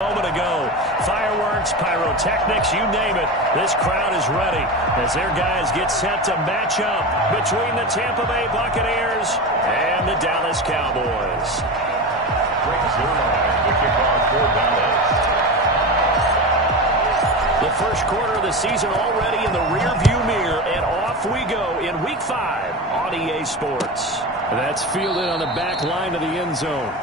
Moment ago, fireworks, pyrotechnics, you name it, this crowd is ready as their guys get set to match up between the Tampa Bay Buccaneers and the Dallas Cowboys. The first quarter of the season already in the rearview mirror, and off we go in Week 5 on EA Sports. That's fielded on the back line of the end zone.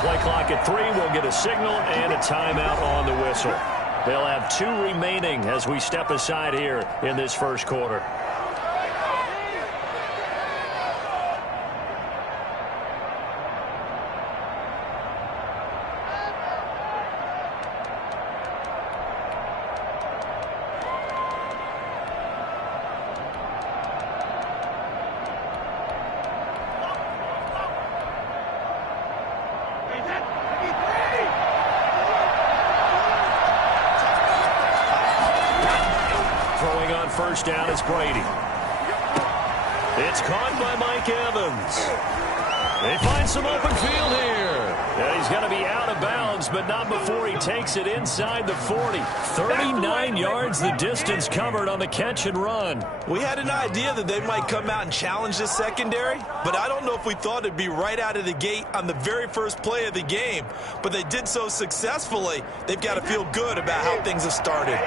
Play clock at 3. We'll get a signal and a timeout on the whistle. They'll have 2 remaining as we step aside here in this first quarter. First down is Brady. It's caught by Mike Evans. They find some open field here. And he's going to be out of bounds, but not before he takes it inside the 40. 39 yards the distance covered on the catch and run. We had an idea that they might come out and challenge this secondary, but I don't know if we thought it'd be right out of the gate on the very first play of the game. But they did so successfully, they've got to feel good about how things have started.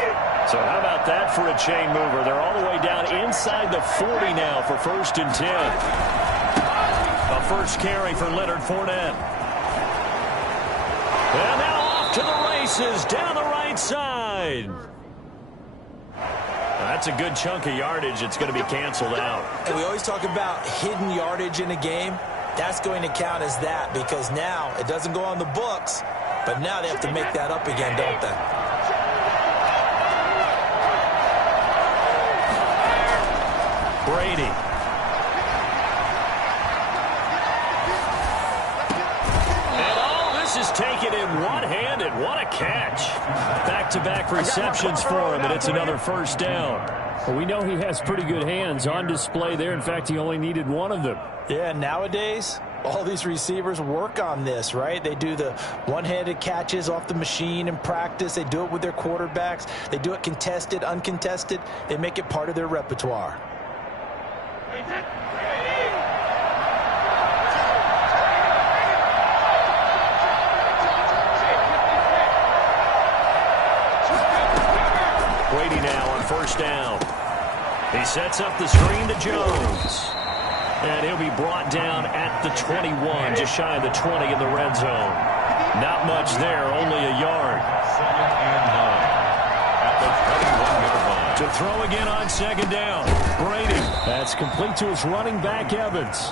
So how about that for a chain mover? They're all the way down inside the 40 now for 1st and 10. A first carry for Leonard Fournette. And now off to the races down the right side. That's a good chunk of yardage. It's going to be canceled out. And we always talk about hidden yardage in a game. That's going to count as that because now it doesn't go on the books, but now they have to make that up again, don't they? Brady. And all this is taken in one-handed. What a catch. Back-to-back receptions for him, and it's another first down. Well, we know he has pretty good hands on display there. In fact, he only needed one of them. Yeah, nowadays, all these receivers work on this, right? They do the one-handed catches off the machine in practice. They do it with their quarterbacks. They do it contested, uncontested. They make it part of their repertoire. Brady now on first down. He sets up the screen to Jones. And he'll be brought down at the 21, just shy of the 20 in the red zone. Not much there, only a yard. 2nd and 9 at the 21-yard line. To throw again on 2nd down. Brady. That's complete to his running back, Evans.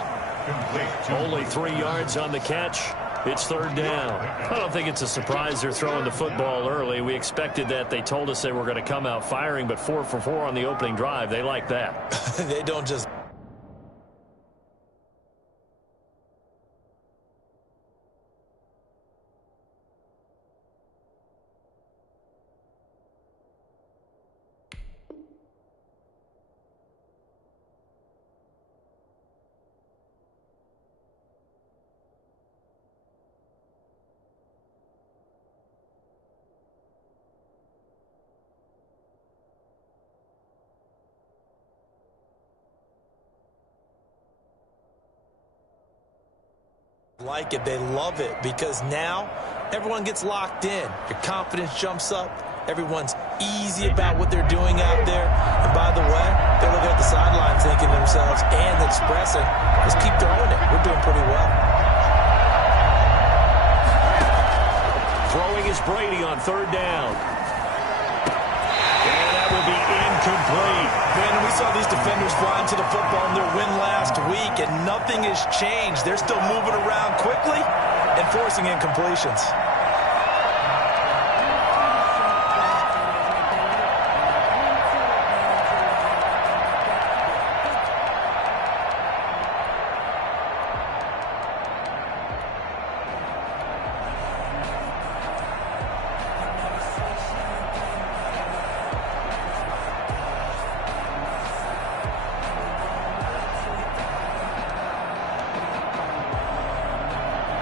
Only 3 yards on the catch. It's 3rd down. I don't think it's a surprise they're throwing the football early. We expected that. They told us they were going to come out firing, but 4 for 4 on the opening drive. They like that. They don't just... like it. They love it because now everyone gets locked in. Your confidence jumps up. Everyone's easy about what they're doing out there. And by the way, they're looking at the sideline thinking to themselves and expressing, let's keep throwing it. We're doing pretty well. Throwing is Brady on 3rd down. saw these defenders flying to the football in their win last week, and nothing has changed. They're still moving around quickly and forcing incompletions.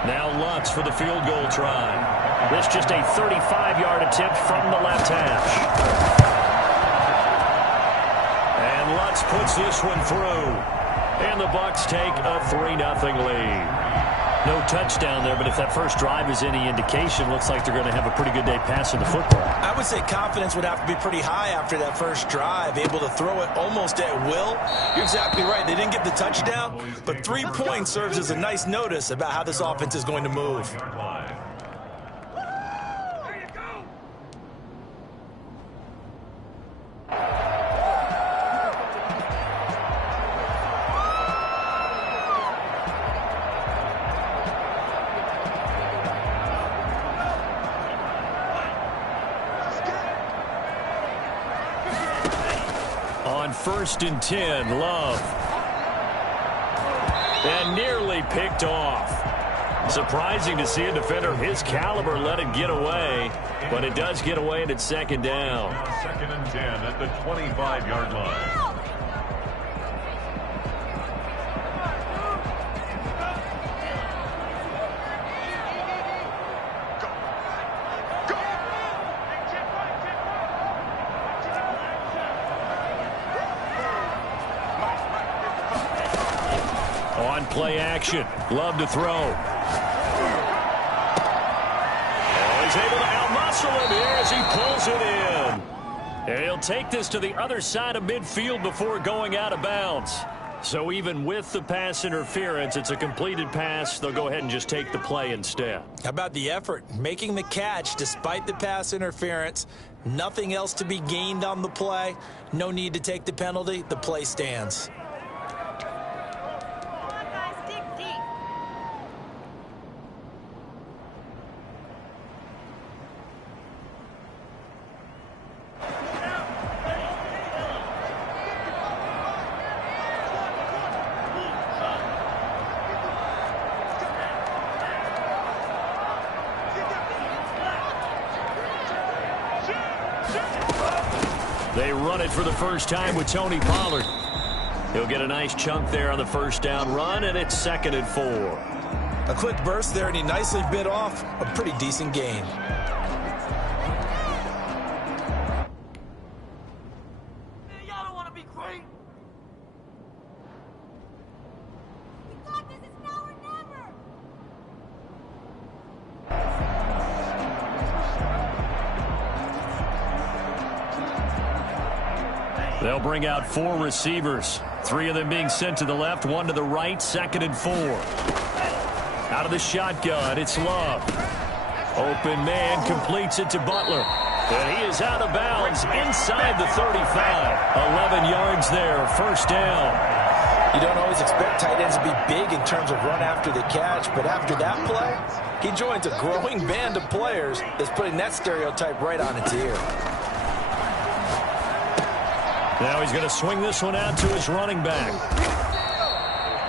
Now Lutz for the field goal try. This just a 35-yard attempt from the left hash. And Lutz puts this one through. And the Bucs take a 3-0 lead. No touchdown there, but if that first drive is any indication, looks like they're going to have a pretty good day passing the football. I would say confidence would have to be pretty high after that first drive, able to throw it almost at will. You're exactly right. They didn't get the touchdown, but 3 points serves as a nice notice about how this offense is going to move. On 1st and 10, Love. And nearly picked off. Surprising to see a defender of his caliber let it get away, but it does get away and it's 2nd down. 2nd and 10 at the 25-yard line. On play action, Love to throw. Oh, he's able to outmuscle him here as he pulls it in. And he'll take this to the other side of midfield before going out of bounds. So even with the pass interference, it's a completed pass. They'll go ahead and just take the play instead. How about the effort? Making the catch despite the pass interference. Nothing else to be gained on the play. No need to take the penalty. The play stands. They run it for the first time with Tony Pollard. He'll get a nice chunk there on the first down run, and it's 2nd and 4. A quick burst there, and he nicely bit off a pretty decent gain. Y'all don't want to be great. We got this. It's now or never. They'll bring out 4 receivers. 3 of them being sent to the left, 1 to the right, 2nd and 4. Out of the shotgun, it's Love. Open man completes it to Butler. And he is out of bounds inside the 35. 11 yards there, first down. You don't always expect tight ends to be big in terms of run after the catch, but after that play, he joins a growing band of players that's putting that stereotype right on its ear. Now he's going to swing this one out to his running back.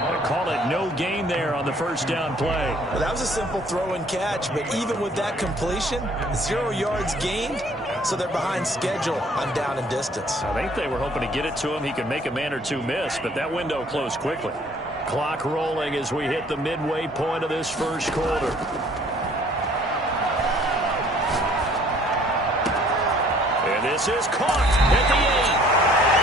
Going to call it no gain there on the first down play. Well, that was a simple throw and catch, but even with that completion, 0 yards gained, so they're behind schedule on down and distance. I think they were hoping to get it to him. He could make a man or two miss, but that window closed quickly. Clock rolling as we hit the midway point of this first quarter. And this is caught at the 8.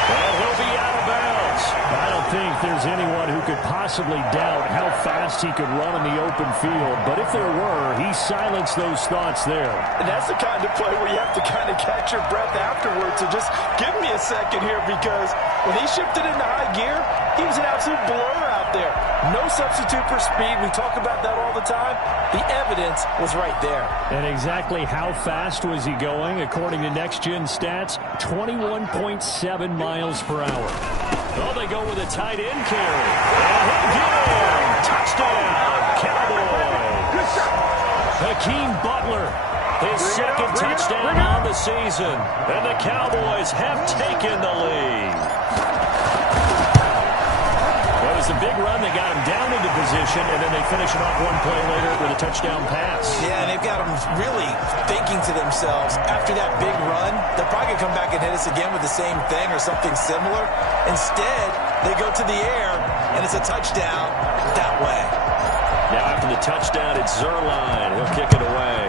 And he'll be out of bounds. I don't think there's anyone who could possibly doubt how fast he could run in the open field. But if there were, he silenced those thoughts there. And that's the kind of play where you have to kind of catch your breath afterwards. So just give me a second here, because when he shifted into high gear, he was an absolute blur out out there. No substitute for speed. We talk about that all the time. The evidence was right there. And exactly how fast was he going? According to Next Gen Stats, 21.7 miles per hour. Oh, they go with a tight end carry. And he'll get in. Touchdown, Cowboys. Hakeem Butler, his second touchdown on the season. And the Cowboys have taken the lead. It was a big run. They got him down into position, and then they finish it off one play later with a touchdown pass. Yeah, and they've got them really thinking to themselves, after that big run, they're probably going to come back and hit us again with the same thing or something similar. Instead, they go to the air, and it's a touchdown that way. Now after the touchdown, it's Zerline. He'll kick it away.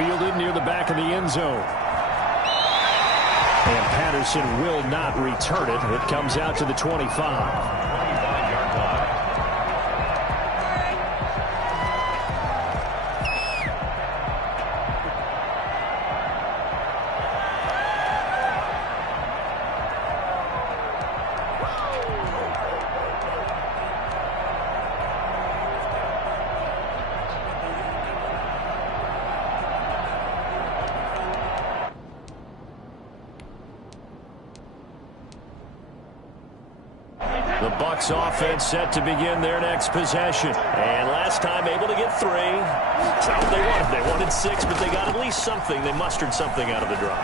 Fielded near the back of the end zone. And Patterson will not return it. It comes out to the 25. 25-yard line. The Bucs offense set to begin their next possession. And last time able to get 3. That's not what they wanted. They wanted 6, but they got at least something. They mustered something out of the drive.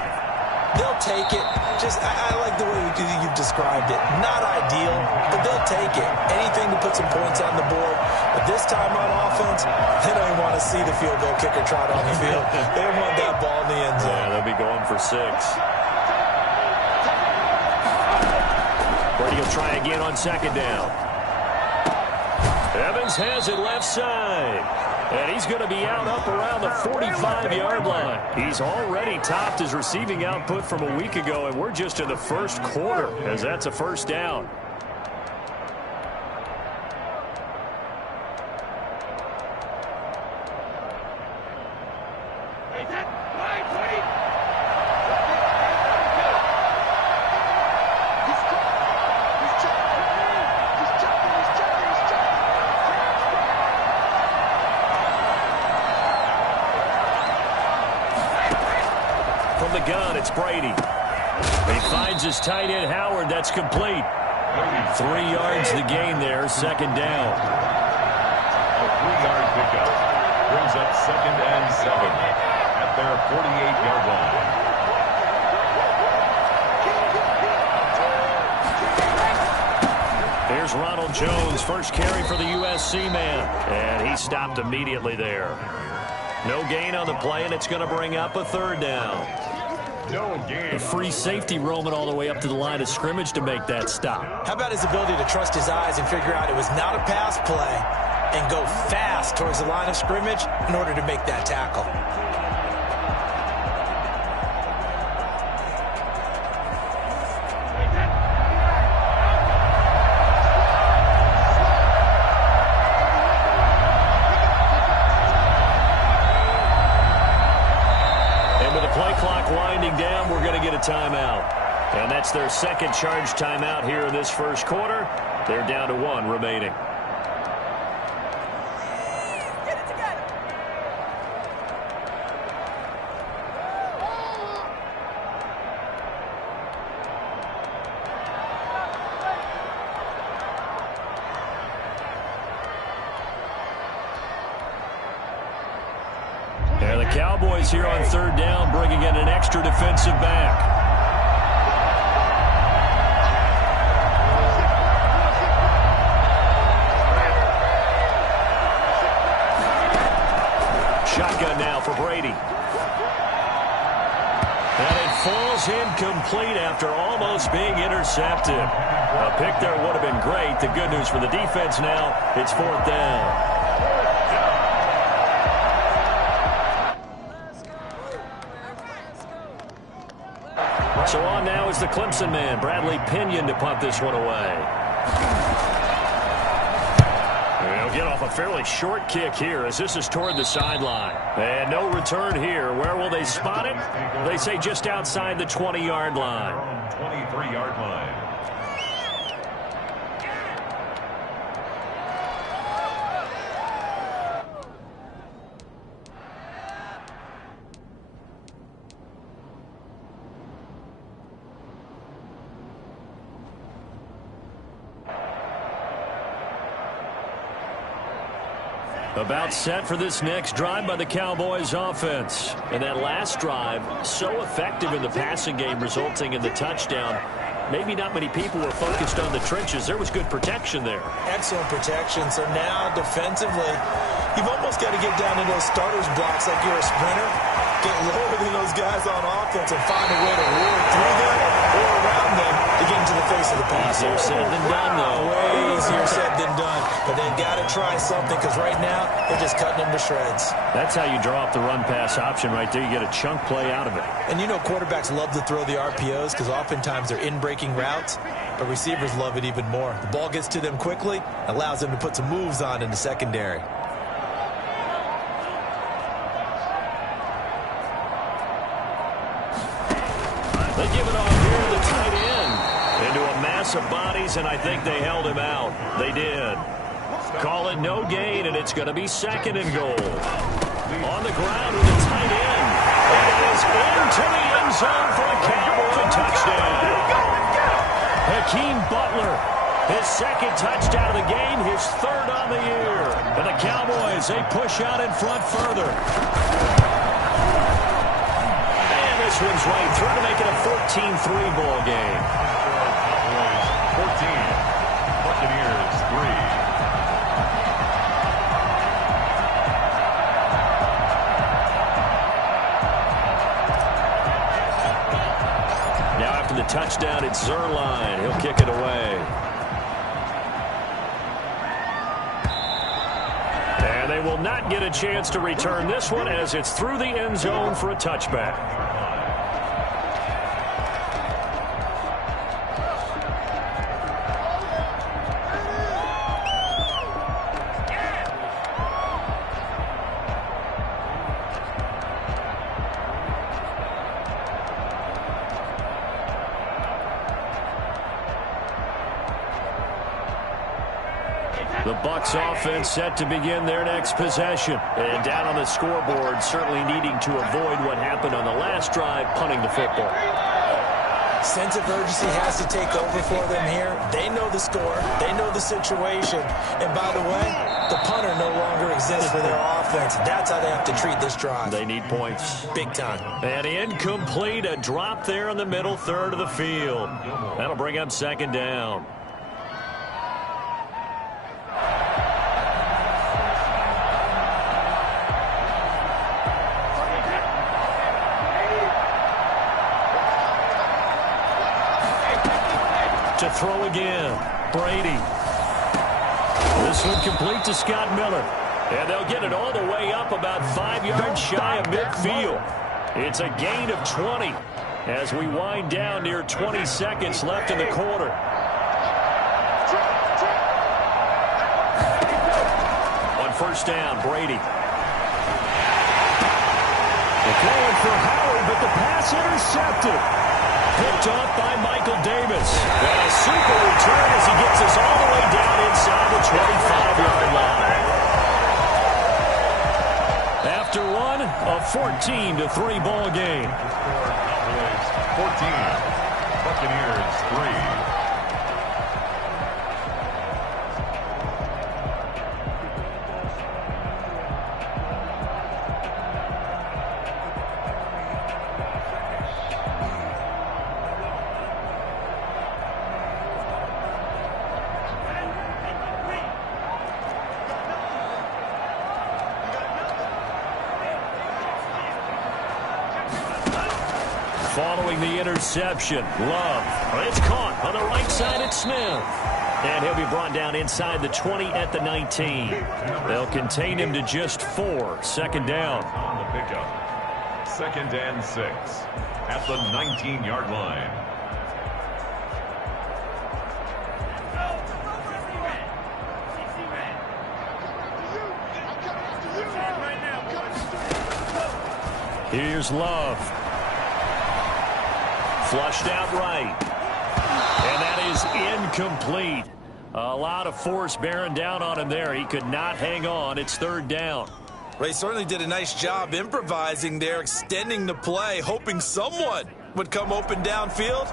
They'll take it. I like the way you've described it. Not ideal, but they'll take it. Anything to put some points on the board. But this time on offense, they don't even want to see the field goal kicker trot on the field. They don't want that ball in the end zone. Yeah, they'll be going for 6. Brady will try again on second down. Evans has it left side. And he's going to be out up around the 45-yard line. He's already topped his receiving output from a week ago, and we're just in the first quarter as that's a first down. From the gun, it's Brady. He finds his tight end, Howard. That's complete. 3 yards the gain there, second down. A 3-yard pickup brings up 2nd and 7 at their 48-yard line. Here's Ronald Jones, first carry for the USC man. And he stopped immediately there. No gain on the play, and it's going to bring up a third down. No gain. A free safety roaming all the way up to the line of scrimmage to make that stop. How about his ability to trust his eyes and figure out it was not a pass play and go fast towards the line of scrimmage in order to make that tackle? Winding down, we're going to get a timeout. And that's their second charge timeout here in this first quarter. They're down to 1 remaining. Get it together. And the Cowboys here on third down, bringing in an extra defensive back. Shotgun now for Brady. And it falls incomplete after almost being intercepted. A pick there would have been great. The good news for the defense now, it's 4th down. So on now is the Clemson man, Bradley Pinion, to punt this one away. They'll get off a fairly short kick here as this is toward the sideline. And no return here. Where will they spot it? They say just outside the 20-yard line. 23-yard line. About set for this next drive by the Cowboys offense. And that last drive, so effective in the passing game, resulting in the touchdown. Maybe not many people were focused on the trenches. There was good protection there. Excellent protection. So now, defensively, you've almost got to get down to those starters blocks like you're a sprinter. Get lower than those guys on offense and find a way to roar through them or around them to get into the face of the pass. Easier said than done, though. Way easier said than done. But they've got to try something because right now they're just cutting them to shreds. That's how you draw up the run-pass option right there. You get a chunk play out of it. And you know quarterbacks love to throw the RPOs because oftentimes they're in-breaking routes, but receivers love it even more. The ball gets to them quickly, allows them to put some moves on in the secondary. They give it off here to the tight end. Into a mass of bodies, and I think they held him out. They did. Call it no gain, and it's going to be second and goal. On the ground with the tight end. It is into the end zone for a Cowboy touchdown. Hakeem Butler, his second touchdown of the game, his third on the year. And the Cowboys, they push out in front further. This one's right through to make it a 14-3 ball game. 14, Buccaneers 3. Now after the touchdown, it's Zerline. He'll kick it away. And they will not get a chance to return this one as it's through the end zone for a touchback. The Bucs offense set to begin their next possession. And down on the scoreboard, certainly needing to avoid what happened on the last drive, punting the football. Sense of urgency has to take over for them here. They know the score. They know the situation. And by the way, the punter no longer exists for their offense. That's how they have to treat this drive. They need points. Big time. And incomplete, a drop there in the middle third of the field. That'll bring up second down. To throw again, Brady. This one complete to Scott Miller. And they'll get it all the way up about 5 yards shy of midfield. It's a gain of 20 as we wind down near 20 seconds left in the quarter. On first down, Brady. They're going for Howard, but the pass intercepted. Picked off by Michael Davis. And a super return as he gets us all the way down inside the 25-yard line. After one, a 14-3 ball game. 14, Buccaneers 3. Following the interception, Love. It's caught on the right side at Smith. And he'll be brought down inside the 20 at the 19. They'll contain him to just 4. Second down. On the pickup. 2nd and 6 at the 19-yard line. Here's Love. Flushed out right. And that is incomplete. A lot of force bearing down on him there. He could not hang on. It's third down. They certainly did a nice job improvising there, extending the play, hoping someone would come open downfield,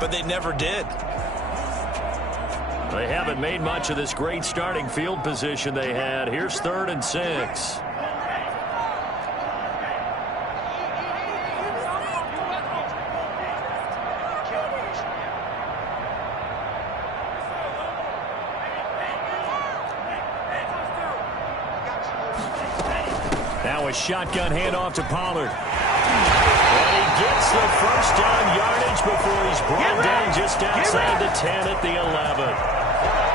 but they never did. They haven't made much of this great starting field position they had. Here's 3rd and 6. Now a shotgun handoff to Pollard. And he gets the first down yardage before he's brought down just outside the 10 at the 11.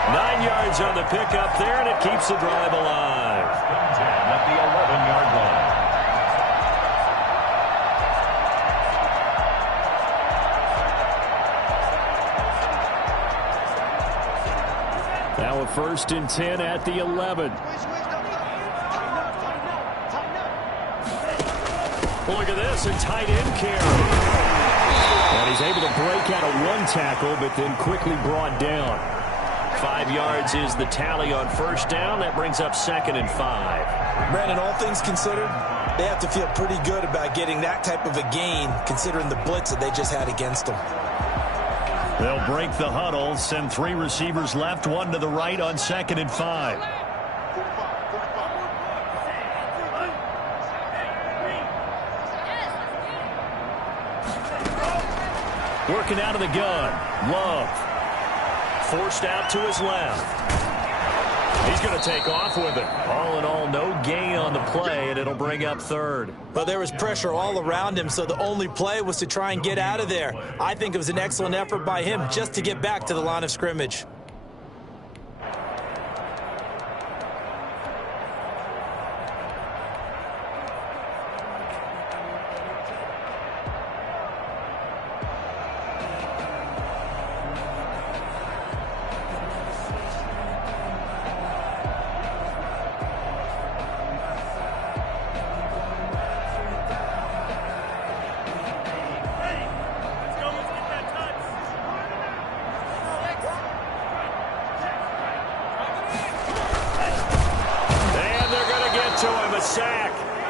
9 yards on the pickup there, and it keeps the drive alive. 10 at the 11-yard line. Now a 1st and 10 at the 11. Look at this, a tight end carry. And he's able to break out of 1 tackle, but then quickly brought down. 5 yards is the tally on 1st down. That brings up 2nd and 5. Brandon, all things considered, they have to feel pretty good about getting that type of a gain, considering the blitz that they just had against them. They'll break the huddle, send 3 receivers left, 1 to the right on 2nd and 5. Working out of the gun. Love. Forced out to his left. He's going to take off with it. All in all, no gain on the play, and it'll bring up 3rd. But there was pressure all around him, so the only play was to try and get out of there. I think it was an excellent effort by him just to get back to the line of scrimmage.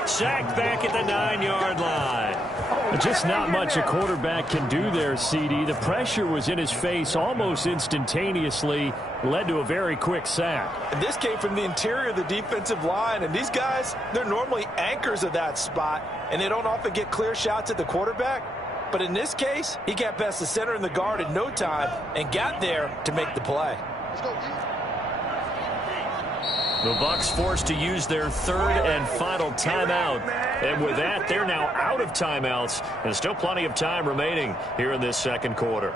Sacked back at the 9-yard line. Just not much a quarterback can do there, CD. The pressure was in his face almost instantaneously, led to a very quick sack. And this came from the interior of the defensive line, and these guys, they're normally anchors of that spot, and they don't often get clear shots at the quarterback. But in this case, he got past the center and the guard in no time and got there to make the play. The Bucs forced to use their 3rd and final timeout. And with that, they're now out of timeouts. And still plenty of time remaining here in this 2nd quarter.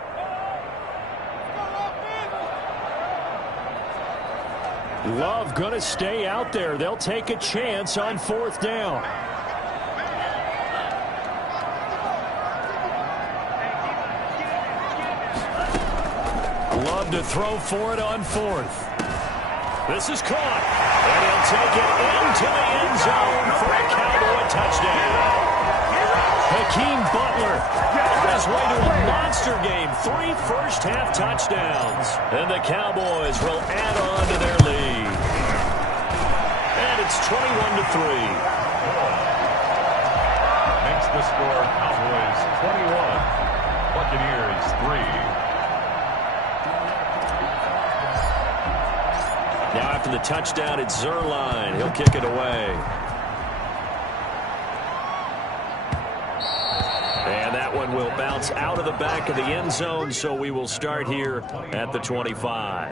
Love going to stay out there. They'll take a chance on 4th down. Love to throw for it on 4th. This is caught, and he'll take it into the end zone for a Cowboy touchdown. Hakeem Butler on his way to a monster game. 3 first-half touchdowns, and the Cowboys will add on to their lead. And it's 21-3. Makes the score Cowboys 21, Buccaneers 3. Now after the touchdown, it's Zerline. He'll kick it away. And that one will bounce out of the back of the end zone, so we will start here at the 25.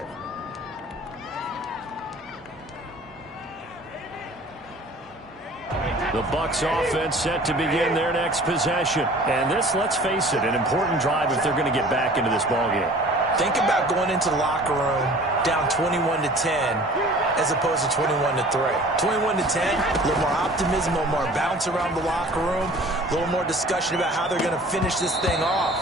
The Bucs offense set to begin their next possession. And this, let's face it, an important drive if they're going to get back into this ballgame. Think about going into the locker room down 21-10 as opposed to 21-3. 21-10, a little more optimism, a little more bounce around the locker room, a little more discussion about how they're going to finish this thing off.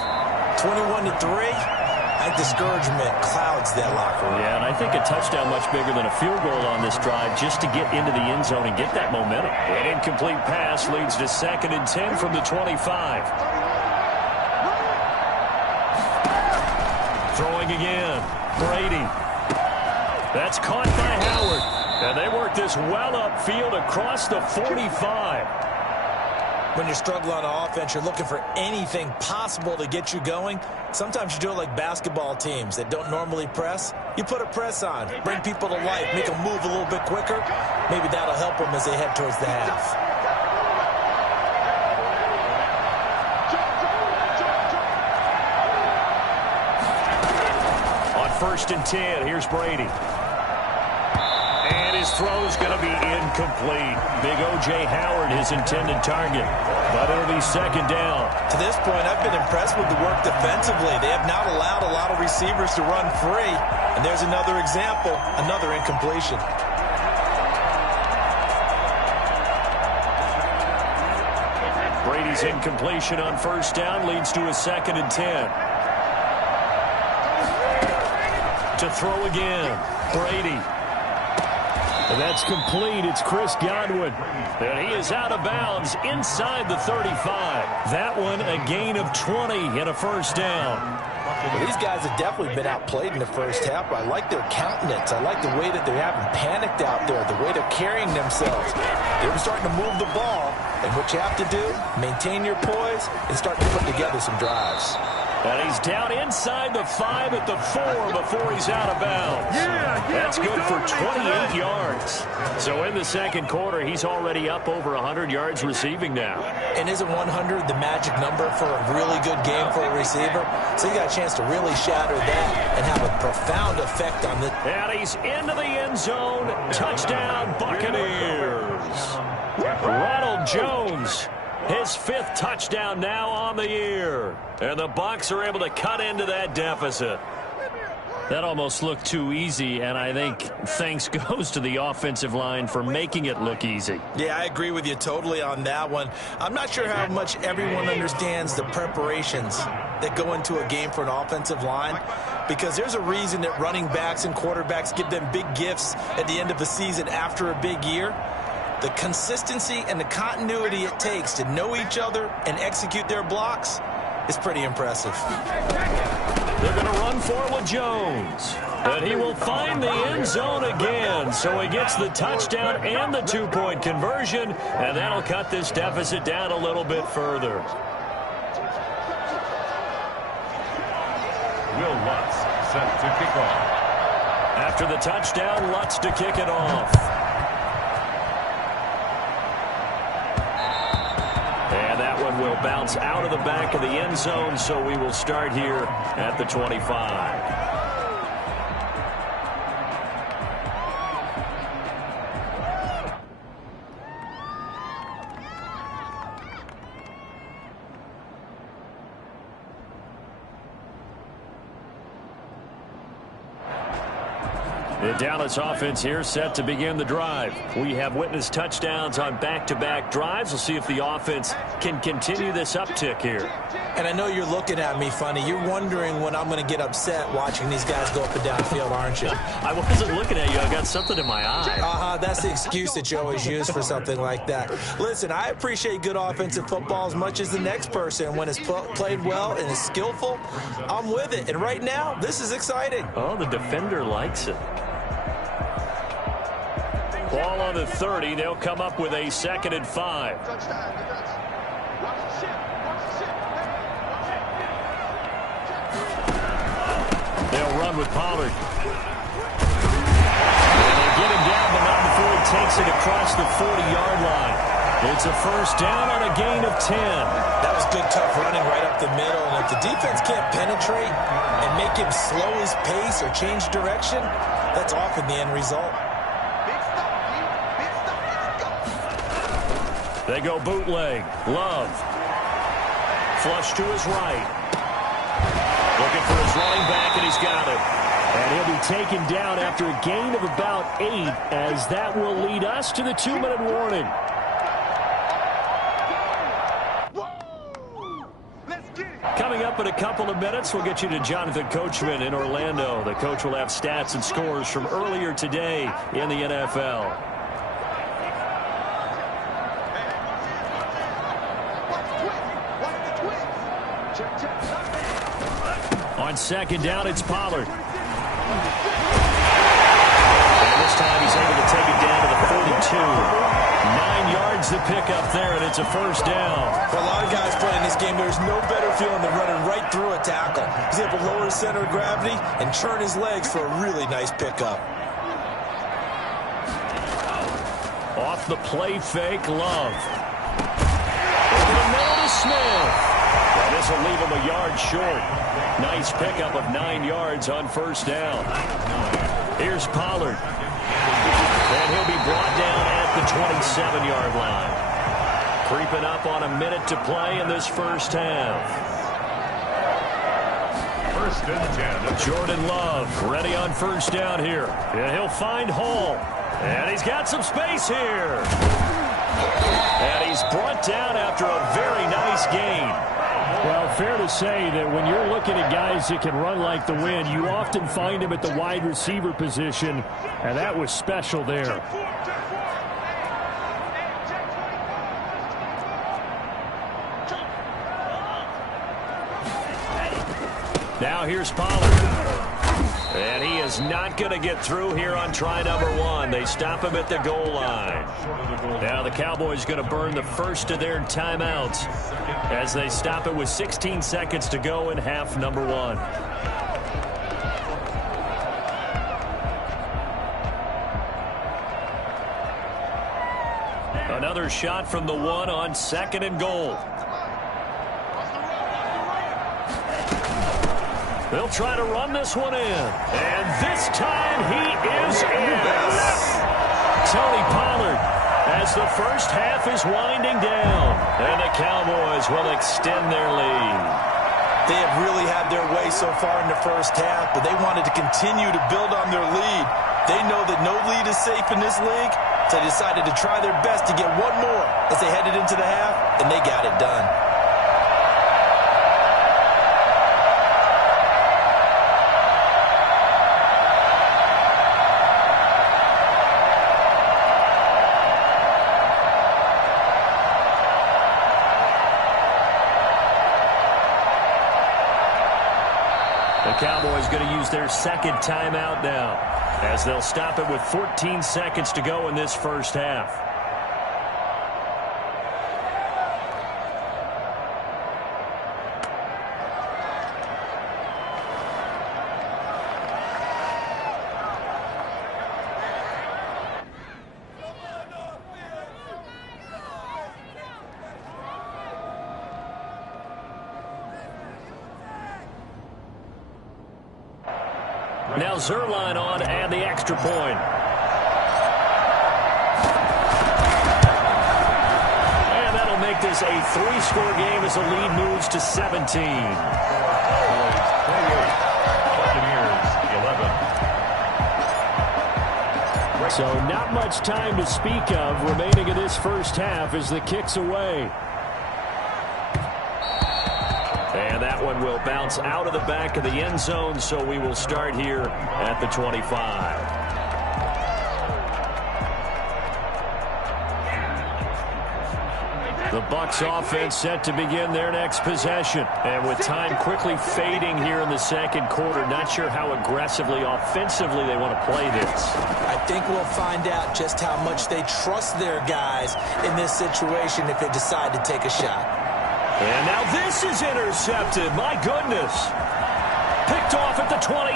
21-3, I think discouragement clouds that locker room. Yeah, and I think a touchdown much bigger than a field goal on this drive just to get into the end zone and get that momentum. An incomplete pass leads to 2nd and 10 from the 25. Throwing again. Brady. That's caught by Howard. And they work this well upfield across the 45. When you're struggling on offense, you're looking for anything possible to get you going. Sometimes you do it like basketball teams that don't normally press. You put a press on, bring people to life, make them move a little bit quicker. Maybe that'll help them as they head towards the half. On 1st and 10, here's Brady. And his throw's going to be incomplete. Big O.J. Howard, his intended target. But it'll be 2nd down. To this point, I've been impressed with the work defensively. They have not allowed a lot of receivers to run free. And there's another example, another incompletion. Brady's incompletion on 1st down leads to a 2nd and 10. To throw again, Brady. And that's complete. It's Chris Godwin. And he is out of bounds inside the 35. That one a gain of 20 and a 1st down. Well, these guys have definitely been outplayed in the first half. I like their countenance. I like the way that they're having panicked out there, the way they're carrying themselves. They're starting to move the ball. And what you have to do, maintain your poise and start to put together some drives. And he's down inside the 5 at the 4 before he's out of bounds. That's good for 28 yards. So in the 2nd quarter, he's already up over 100 yards receiving now. And isn't 100 the magic number for a really good game for a receiver? So you got a chance to really shatter that and have a profound effect on this. And he's into the end zone. Touchdown, Buccaneers. Ronald Jones. His 5th touchdown now on the year. And the Bucs are able to cut into that deficit. That almost looked too easy, and I think thanks goes to the offensive line for making it look easy. Yeah, I agree with you totally on that one. I'm not sure how much everyone understands the preparations that go into a game for an offensive line, because there's a reason that running backs and quarterbacks give them big gifts at the end of the season after a big year. The consistency and the continuity it takes to know each other and execute their blocks is pretty impressive. They're going to run for it with Jones. And he will find the end zone again. So he gets the touchdown and the 2-point conversion. And that'll cut this deficit down a little bit further. Will Lutz set to kick off. After the touchdown, Lutz to kick it off. And that one will bounce out of the back of the end zone, so we will start here at the 25. The Dallas offense here set to begin the drive. We have witnessed touchdowns on back-to-back drives. We'll see if the offense can continue this uptick here. And I know you're looking at me funny. You're wondering when I'm going to get upset watching these guys go up and down the field, aren't you? I wasn't looking at you. I got something in my eye. That's the excuse that you always use for something like that. Listen, I appreciate good offensive football as much as the next person. When it's played well and is skillful, I'm with it. And right now, this is exciting. Oh, the defender likes it. Ball on the 30. They'll come up with a 2nd and 5. They'll run with Pollard. And they get him down, but not before he takes it across the 40-yard line. It's a 1st down on a gain of 10. That was good, tough running right up the middle. And if the defense can't penetrate and make him slow his pace or change direction, that's often the end result. They go bootleg. Love. Flush to his right. Looking for his running back, and he's got it. And he'll be taken down after a gain of about 8, as that will lead us to the 2-minute warning. Coming up in a couple of minutes, we'll get you to Jonathan Coachman in Orlando. The coach will have stats and scores from earlier today in the NFL. On 2nd down, it's Pollard. And the This time he's able to take it down to the 42. 9 yards to pick up there, and it's a first down. For a lot of guys playing this game, there's no better feeling than running right through a tackle. He's able to lower his center of gravity and turn his legs for a really nice pickup. Off the play fake, Love. Over the middle to Smith. And this will leave him a yard short. Nice pickup of 9 yards on first down. Here's Pollard. And he'll be brought down at the 27-yard line. Creeping up on a minute to play in this first half. First and 10. Jordan Love ready on first down here. And he'll find Hall. And he's got some space here. And he's brought down after a very nice gain. Well, fair to say that when you're looking at guys that can run like the wind, you often find them at the wide receiver position, and that was special there. Now here's Pollard. And he is not going to get through here on try number 1. They stop him at the goal line. Now the Cowboys going to burn the first of their timeouts as they stop it with 16 seconds to go in half number 1. Another shot from the 1 on 2nd and goal. They'll try to run this one in. And this time he is in. Tony Pollard as the first half is winding down. And the Cowboys will extend their lead. They have really had their way so far in the first half, but they wanted to continue to build on their lead. They know that no lead is safe in this league, so they decided to try their best to get one more as they headed into the half, and they got it done. The Cowboys going to use their second timeout now as they'll stop it with 14 seconds to go in this first half. Now Zerline on and the extra point. And that'll make this a 3-score game as the lead moves to 17. So not much time to speak of remaining in this first half as the kick's away. And that one will bounce out of the back of the end zone, so we will start here at the 25. The Bucs offense set to begin their next possession. And with time quickly fading here in the second quarter, not sure how aggressively, offensively they want to play this. I think we'll find out just how much they trust their guys in this situation if they decide to take a shot. And now this is intercepted. My goodness. Picked off at the 28.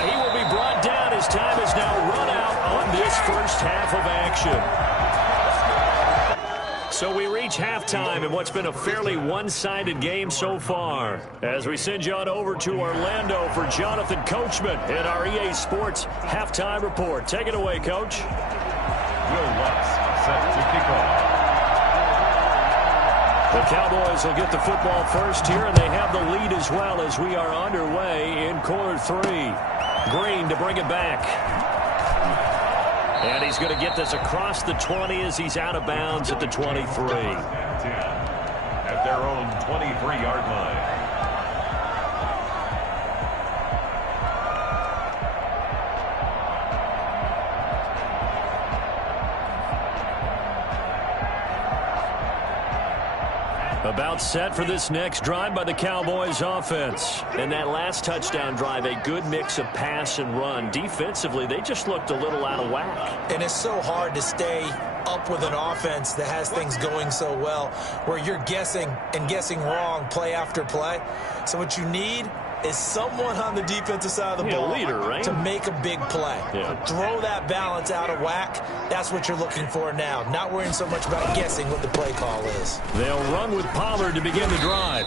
And he will be brought down. His time is now run out on this first half of action. So we reach halftime in what's been a fairly one-sided game so far. As we send you on over to Orlando for Jonathan Coachman in our EA Sports Halftime Report. Take it away, Coach. Will Lutz set to kick off. The Cowboys will get the football first here, and they have the lead as well as we are underway in quarter 3. Green to bring it back. And he's going to get this across the 20 as he's out of bounds at the 23. At their own 23-yard line. About set for this next drive by the Cowboys offense. And that last touchdown drive, a good mix of pass and run. Defensively, they just looked a little out of whack. And it's so hard to stay up with an offense that has things going so well, where you're guessing and guessing wrong play after play. So what you need is someone on the defensive side of the ball leader, right? to make a big play. Yeah. Throw that balance out of whack. That's what you're looking for now. Not worrying so much about guessing what the play call is. They'll run with Pollard to begin the drive.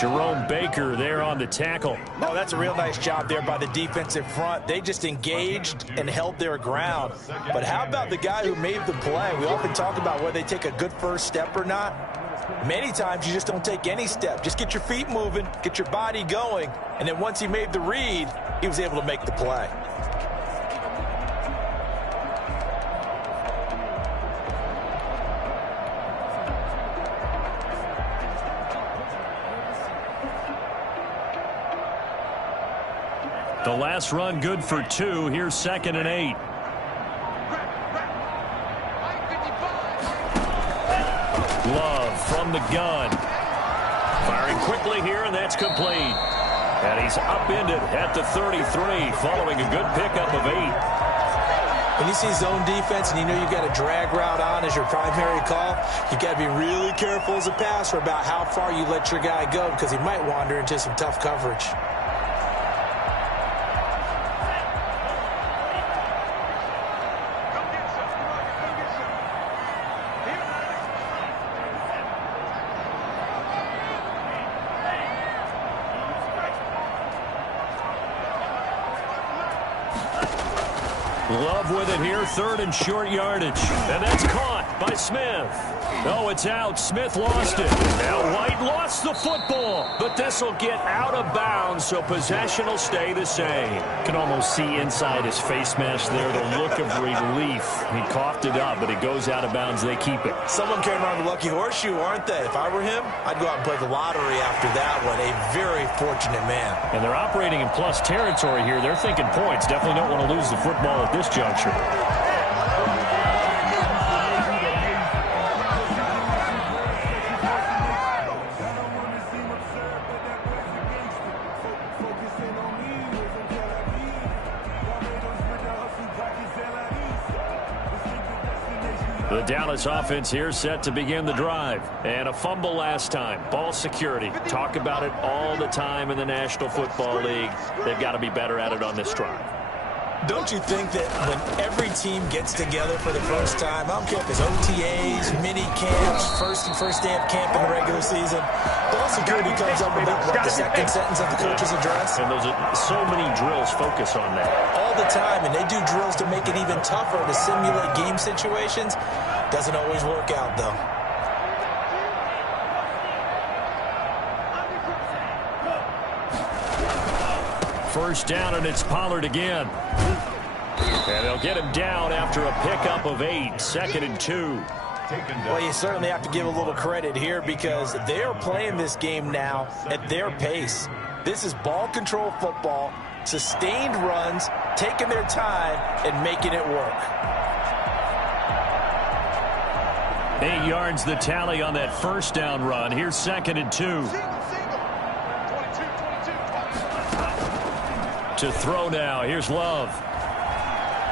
Jerome Baker there on the tackle. Oh, that's a real nice job there by the defensive front. They just engaged and held their ground. But how about the guy who made the play? We often talk about whether they take a good first step or not. Many times you just don't take any step. Just get your feet moving, get your body going, and then once he made the read, he was able to make the play. The last run good for 2. Here's 2nd and 8. Love from the gun. Firing quickly here, and that's complete. And he's upended at the 33 following a good pickup of 8. When you see zone defense and you know you've got a drag route on as your primary call, you've got to be really careful as a passer about how far you let your guy go because he might wander into some tough coverage. Love with it here, 3rd and short yardage. And that's caught by Smith. Oh, it's out. Smith lost it. Now White lost the football. But this will get out of bounds, so possession will stay the same. Can almost see inside his face mask there the look of relief. He coughed it up, but it goes out of bounds. They keep it. Someone carrying around the lucky horseshoe, aren't they? If I were him, I'd go out and play the lottery after that one. A very fortunate man. And they're operating in plus territory here. They're thinking points. Definitely don't want to lose the football at this juncture. The Dallas offense here set to begin the drive. And a fumble last time. Ball security. Talk about it all the time in the National Football League. They've got to be better at it on this drive. Don't you think that when every team gets together for the first time, I don't care if it's OTAs, mini camps, first day of camp in the regular season, ball security comes up about what, the second sentence of the coach's address? And those are so many drills focus on that. All the time, and they do drills to make it even tougher to simulate game situations. Doesn't always work out, though. First down, and it's Pollard again. And they'll get him down after a pickup of 8. 2nd and 2. Well, you certainly have to give a little credit here because they're playing this game now at their pace. This is ball control football, sustained runs, taking their time, and making it work. 8 yards the tally on that first down run. Here's 2nd and 2. To throw now. Here's Love.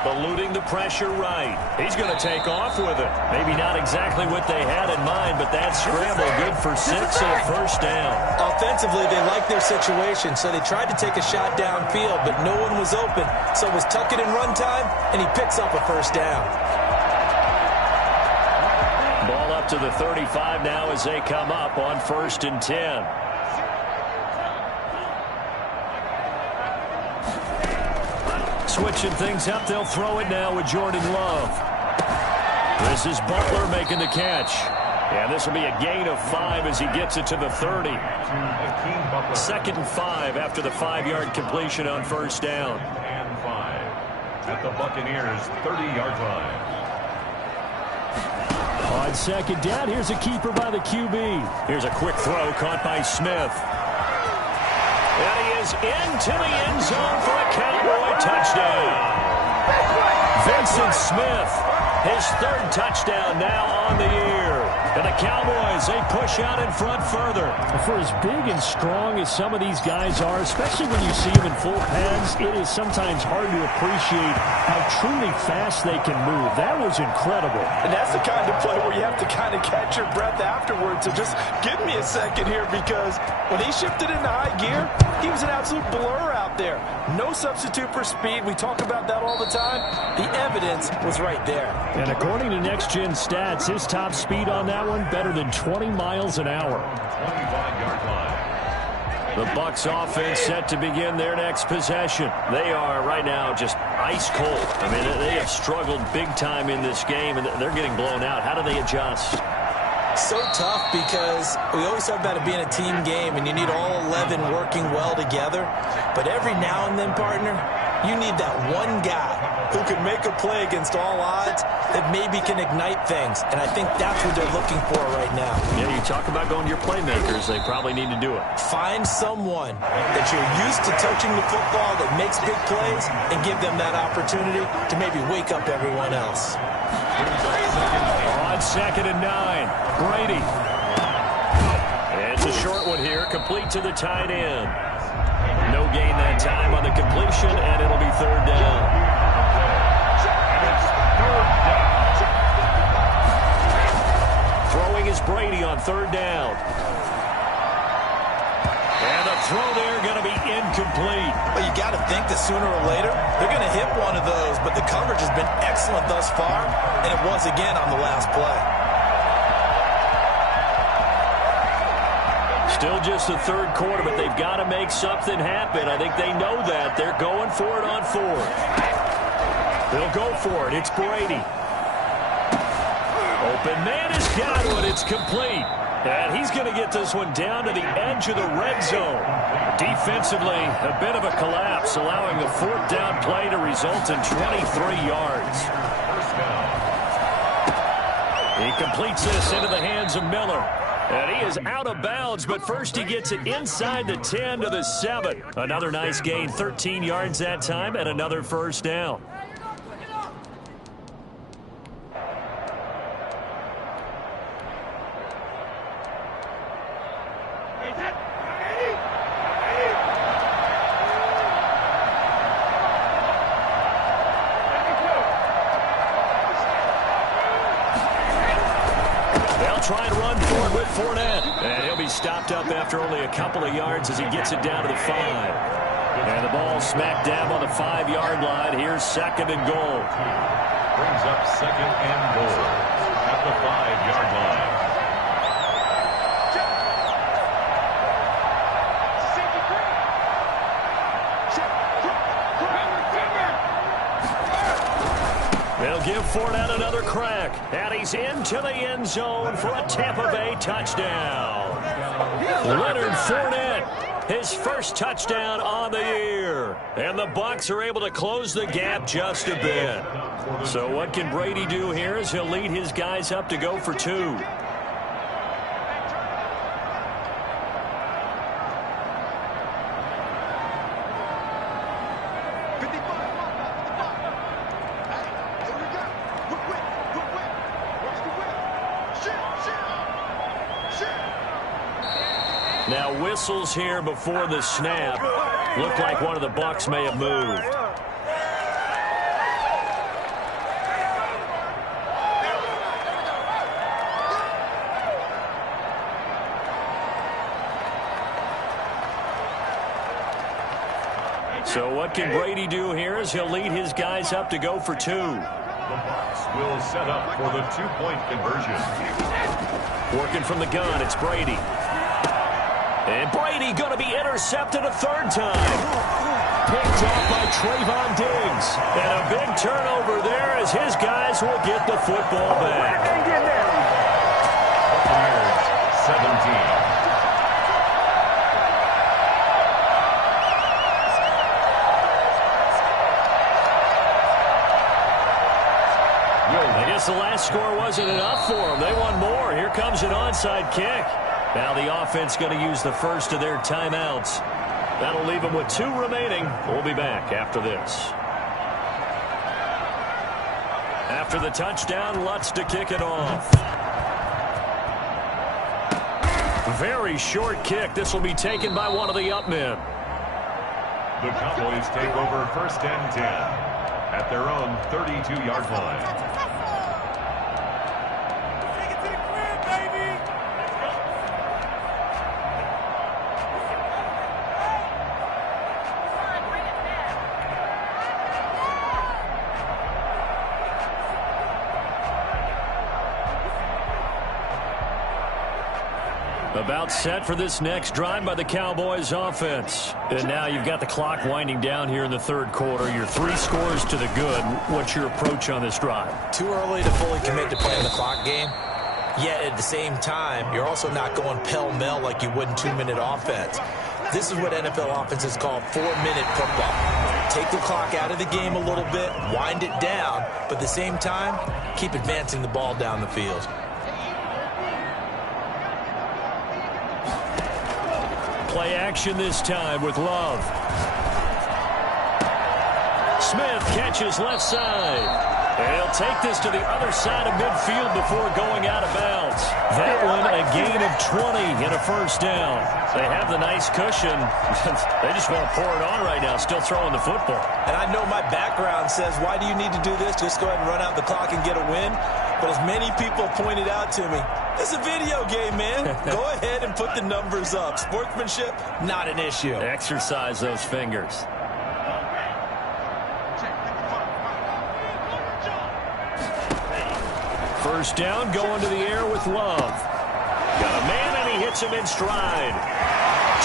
Eluding the pressure right. He's going to take off with it. Maybe not exactly what they had in mind, but that scramble good for 6 and a first down. Offensively, they like their situation, so they tried to take a shot downfield, but no one was open. So it was tuck it in run time, and he picks up a first down. Ball up to the 35 now as they come up on 1st and 10. Switching things up, they'll throw it now with Jordan Love. This is Butler making the catch. And this will be a gain of 5 as he gets it to the 30. 2nd and 5 after the 5-yard completion on first down. And 5 at the Buccaneers' 30-yard line. On second down, here's a keeper by the QB. Here's a quick throw caught by Smith. And he is into the end zone for a Cowboy touchdown. Vincent Smith, his 3rd touchdown now on the year. And the Cowboys, they push out in front further. For as big and strong as some of these guys are, especially when you see them in full pads, it is sometimes hard to appreciate how truly fast they can move. That was incredible. And that's the kind of play where you have to kind of catch your breath afterwards. So just give me a second here, because when he shifted into high gear, he was an absolute blur out there. No substitute for speed. We talk about that all the time. The evidence was right there. And according to Next Gen Stats, his top speed on that one better than 20 miles an hour. 25-yard line. The Bucs offense set to begin their next possession. They are right now just ice cold. I mean, they have struggled big time in this game, and they're getting blown out. How do they adjust? So tough, because we always talk about it being a team game and you need all 11 working well together. But every now and then, partner, you need that one guy who can make a play against all odds that maybe can ignite things. And I think that's what they're looking for right now. Yeah, you talk about going to your playmakers. They probably need to do it. Find someone that you're used to touching the football that makes big plays and give them that opportunity to maybe wake up everyone else. On 2nd and 9, Brady. It's a short one here, complete to the tight end. No gain that time on the completion, and it'll be 3rd down. Throwing is Brady on 3rd down. And the throw there going to be incomplete. Well, you got to think that sooner or later they're going to hit one of those, but the coverage has been excellent thus far, and it was again on the last play. Still just the 3rd quarter, but they've got to make something happen. I think they know that. They're going for it on 4th. They'll go for it. It's Brady. Open man has got one. It's complete. And he's going to get this one down to the edge of the red zone. Defensively, a bit of a collapse, allowing the 4th down play to result in 23 yards. He completes this into the hands of Miller. And he is out of bounds, but first he gets it inside the 10 to the 7. Another nice gain, 13 yards that time, and another 1st down. Try and run forward with Fournette. And he'll be stopped up after only a couple of yards as he gets it down to the 5. And the ball smack dab on the 5-yard line. Here's 2nd and goal. Brings up 2nd and goal at the 5-yard line. They'll give Fournette another crack. And he's into the end zone for a Tampa Bay touchdown. Leonard Fournette, his first touchdown on the year. And the Bucs are able to close the gap just a bit. So what can Brady do here as he'll lead his guys up to go for 2. Now whistles here before the snap. Looked like one of the Bucs may have moved. So what can Brady do here as he'll lead his guys up to go for 2. The Bucs will set up for the 2-point conversion. Working from the gun, it's Brady. And Brady going to be intercepted a 3rd time. Picked off by Trayvon Diggs. And a big turnover there as his guys will get the football back. Buccaneers 17. I guess the last score wasn't enough for them. They won more. Here comes an onside kick. Now the offense going to use the first of their timeouts. That'll leave them with 2 remaining. We'll be back after this. After the touchdown, Lutz to kick it off. Very short kick. This will be taken by one of the up men. The Cowboys take over 1st and 10 at their own 32-yard line. About set for this next drive by the Cowboys offense. And now you've got the clock winding down here in the third quarter. You're 3 scores to the good. What's your approach on this drive? Too early to fully commit to playing the clock game. Yet at the same time, you're also not going pell-mell like you would in 2-minute offense. This is what NFL offenses call 4-minute football. Take the clock out of the game a little bit, wind it down, but at the same time, keep advancing the ball down the field. Play action this time with Love. Smith catches left side. And he'll take this to the other side of midfield before going out of bounds. That one a gain of 20 and a first down. They have the nice cushion. They just want to pour it on right now, still throwing the football. And I know my background says, why do you need to do this? Just go ahead and run out the clock and get a win. But as many people pointed out to me, it's a video game, man. Go ahead and put the numbers up. Sportsmanship, not an issue. Exercise those fingers. First down, going to the air with Love. Got a man, and he hits him in stride.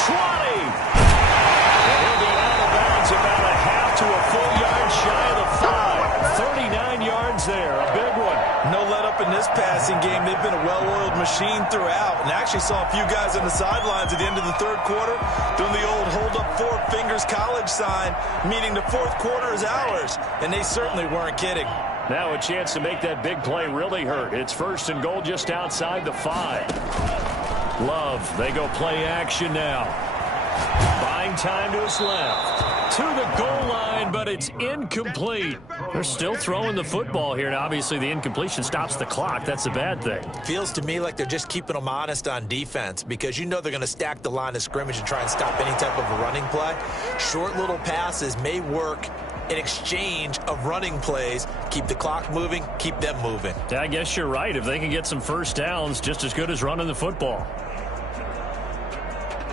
20! And he'll be out of bounds about a half to a full yard shy of the 5. 39 yards there, a big one. No let up in this passing game. They've been a well-oiled machine throughout. And actually saw a few guys on the sidelines at the end of the third quarter doing the old hold up 4 fingers college sign, meaning the fourth quarter is ours. And they certainly weren't kidding. Now a chance to make that big play really hurt. It's 1st and goal just outside the 5. Love, they go play action now. Buying time to his left. To the goal line, but it's incomplete. They're still throwing the football here, and obviously the incompletion stops the clock. That's a bad thing. Feels to me like they're just keeping them honest on defense because you know they're going to stack the line of scrimmage and try and stop any type of a running play. Short little passes may work in exchange of running plays. Keep the clock moving, keep them moving. Yeah, I guess you're right. If they can get some first downs, just as good as running the football.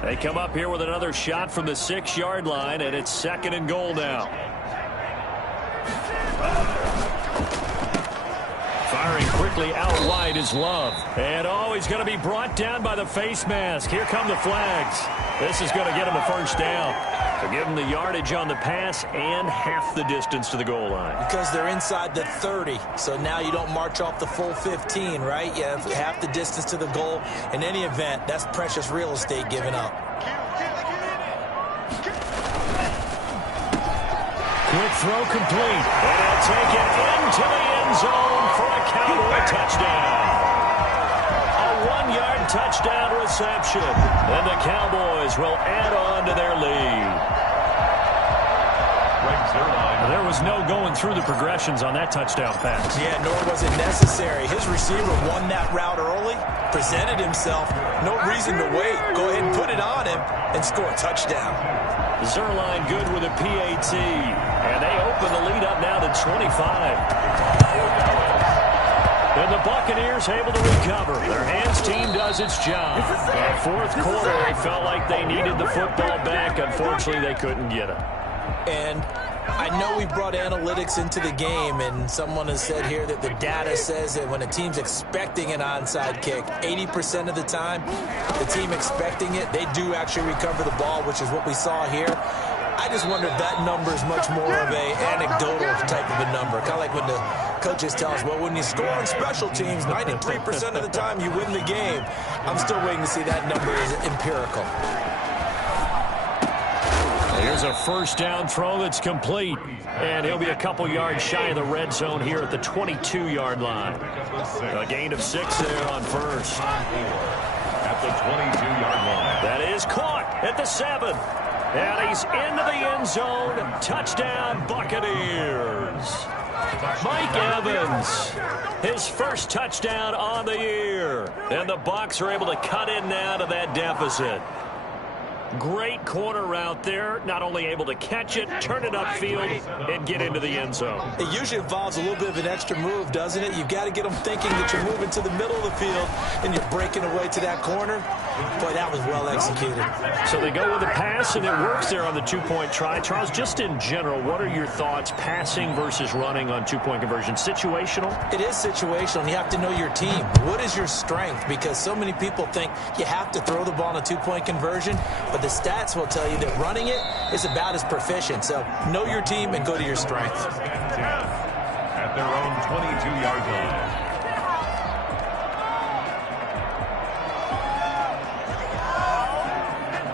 They come up here with another shot from the 6-yard line, and it's 2nd and goal now. Firing quickly out wide is Love. And he's going to be brought down by the face mask. Here come the flags. This is going to get him a first down. To give him the yardage on the pass and half the distance to the goal line. Because they're inside the 30, so now you don't march off the full 15, right? You have half the distance to the goal. In any event, that's precious real estate given up. Quick throw complete. And he'll take it into the end zone for a Cowboy touchdown. A 1-yard touchdown reception. And the Cowboys will add on to their lead. There was no going through the progressions on that touchdown pass. Yeah, nor was it necessary. His receiver won that route early, presented himself. No reason to wait. Go ahead and put it on him and score a touchdown. Zerline good with a PAT. And they open the lead up now to 25. And the Buccaneers able to recover. Their hands team does its job. And fourth quarter, they felt like they needed the football back. Unfortunately, they couldn't get it. And I know we brought analytics into the game, and someone has said here that the data says that when a team's expecting an onside kick, 80% of the time, the team expecting it, they do actually recover the ball, which is what we saw here. I just wonder if that number is much more of a anecdotal type of a number. Kind of like when the coaches tell us, well, when you score on special teams, 93% of the time you win the game. I'm still waiting to see that number is empirical. Here's a first down throw that's complete. And he'll be a couple yards shy of the red zone here at the 22-yard line. A gain of 6 there on first. At the 22-yard line. That is caught at the 7. And he's into the end zone. Touchdown, Buccaneers. Mike Evans, his first touchdown on the year. And the Bucs are able to cut in now to that deficit. Great corner route there. Not only able to catch it, turn it upfield, and get into the end zone. It usually involves a little bit of an extra move, doesn't it? You've got to get them thinking that you're moving to the middle of the field and you're breaking away to that corner. Boy, that was well executed. So they go with a pass, and it works there on the two-point try. Charles, just in general, what are your thoughts passing versus running on two-point conversion? Situational? It is situational, and you have to know your team. What is your strength? Because so many people think you have to throw the ball in a two-point conversion, but the stats will tell you that running it is about as proficient. So know your team and go to your strength. At their own 22-yard line.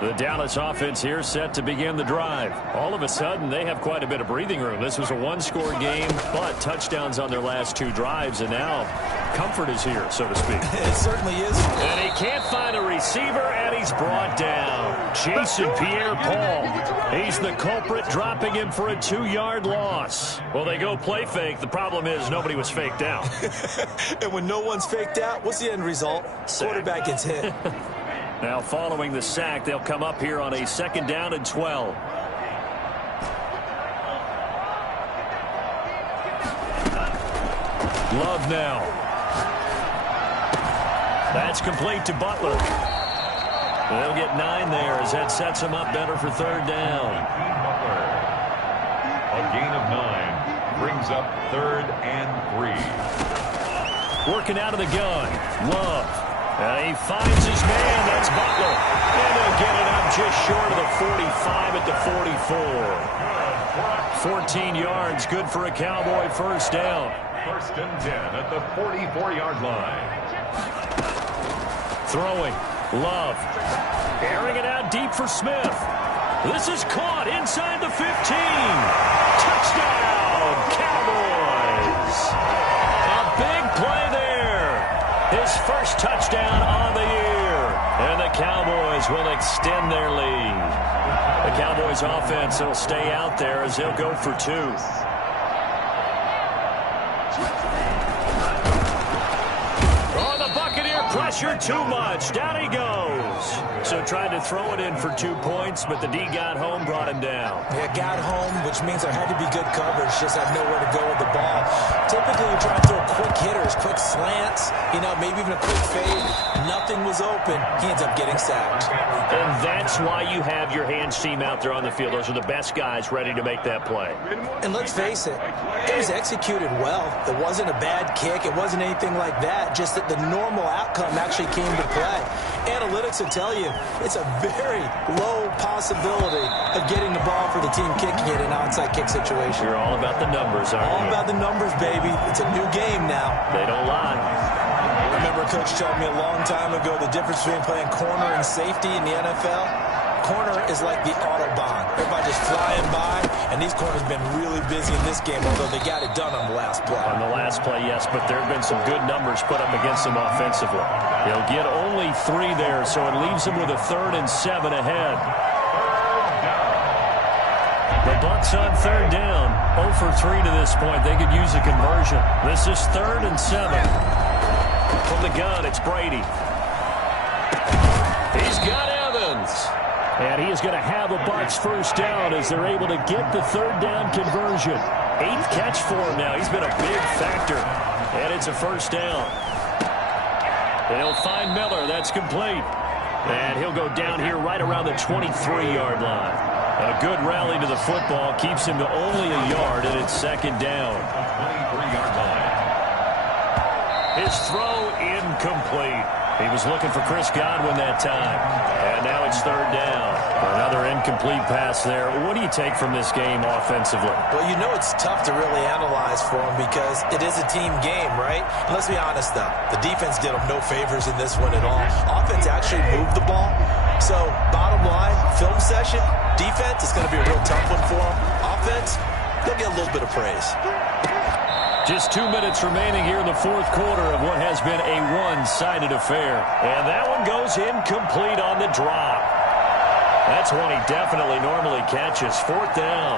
The Dallas offense here set to begin the drive. All of a sudden, they have quite a bit of breathing room. This was a one-score game, but touchdowns on their last two drives, and now comfort is here, so to speak. It certainly is. And he can't find a receiver, and he's brought down. Jason Pierre-Paul. He's the culprit, dropping him for a 2-yard loss. Well, they go play fake. The problem is nobody was faked out. And when no one's faked out, what's the end result? Quarterback gets hit. Now, following the sack, they'll come up here on a 2nd down and 12. Love now. That's complete to Butler. They'll get 9 there as that sets him up better for 3rd down. Butler. A gain of 9 brings up 3rd and 3. Working out of the gun. Love. He finds his man. That's Butler. And he'll get it up just short of the 45 at the 44. 14 yards. Good for a Cowboy first down. 1st and 10 at the 44-yard line. Throwing. Love. Airing it out deep for Smith. This is caught inside the 15. Touchdown, Cowboys. A big play there. His first touchdown on the year. And the Cowboys will extend their lead. The Cowboys offense will stay out there as they'll go for 2. Oh, the Buccaneer pressure too much. Down he goes. So tried to throw it in for 2 points, but the D got home, brought him down. Yeah, got home, which means there had to be good coverage. Just had nowhere to go with the ball. Typically, we try to throw quick hitters, quick slants, maybe even a quick fade. Nothing was open. He ends up getting sacked. And that's why you have your hands team out there on the field. Those are the best guys ready to make that play. And let's face it, it was executed well. It wasn't a bad kick. It wasn't anything like that. Just that the normal outcome actually came to play. Analytics will tell you it's a very low possibility of getting the ball for the team kicking it in an onside kick situation. You're all about the numbers, aren't you? All about the numbers, baby. It's a new game now. They don't lie. I remember Coach told me a long time ago the difference between playing corner and safety in the NFL. Corner is like the Autobahn. Everybody just flying by, and these corners have been really busy in this game, although they got it done on the last play. On the last play, yes, but there have been some good numbers put up against them offensively. They'll get only 3 there, so it leaves them with a 3rd and 7 ahead. The Bucs on 3rd down. 0 for 3 to this point. They could use a conversion. This is 3rd and 7. From the gun, it's Brady. He's got Evans. And he is going to have a Bucs first down as they're able to get the 3rd down conversion. 8th catch for him now. He's been a big factor. And it's a first down. They'll find Miller. That's complete. And he'll go down here right around the 23-yard line. A good rally to the football keeps him to only a yard, and it's 2nd down. 23-yard line. His throw incomplete. He was looking for Chris Godwin that time. And now it's 3rd down. Another incomplete pass there. What do you take from this game offensively? Well, it's tough to really analyze for him because it is a team game, right? And let's be honest, though. The defense did him no favors in this one at all. Offense actually moved the ball. So, bottom line, film session, defense is going to be a real tough one for him. Offense, they'll get a little bit of praise. Just 2 minutes remaining here in the 4th quarter of what has been a one-sided affair. And that one goes incomplete on the drop. That's one he definitely normally catches. 4th down.